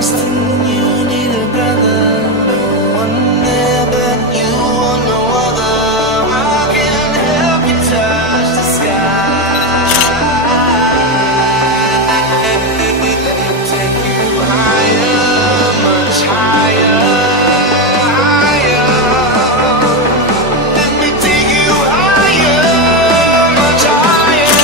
lost and you need a brother. No one there but you or no other. I can help you touch the sky. Let me take you higher, much higher, higher. Let me take you higher, much higher,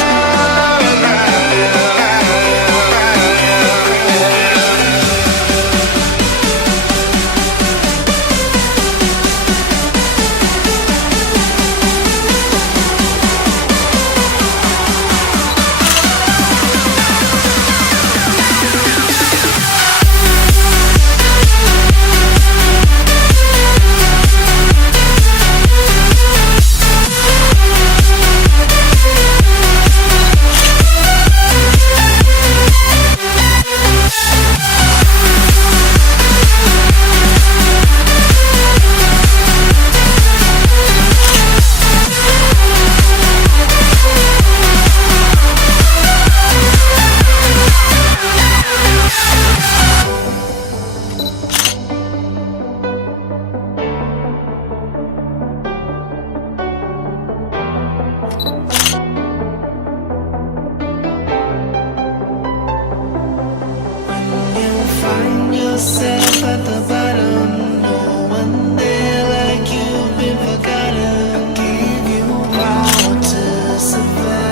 find yourself at the bottom. No one there like you've been forgotten. I give you power to survive.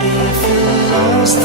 If you're lost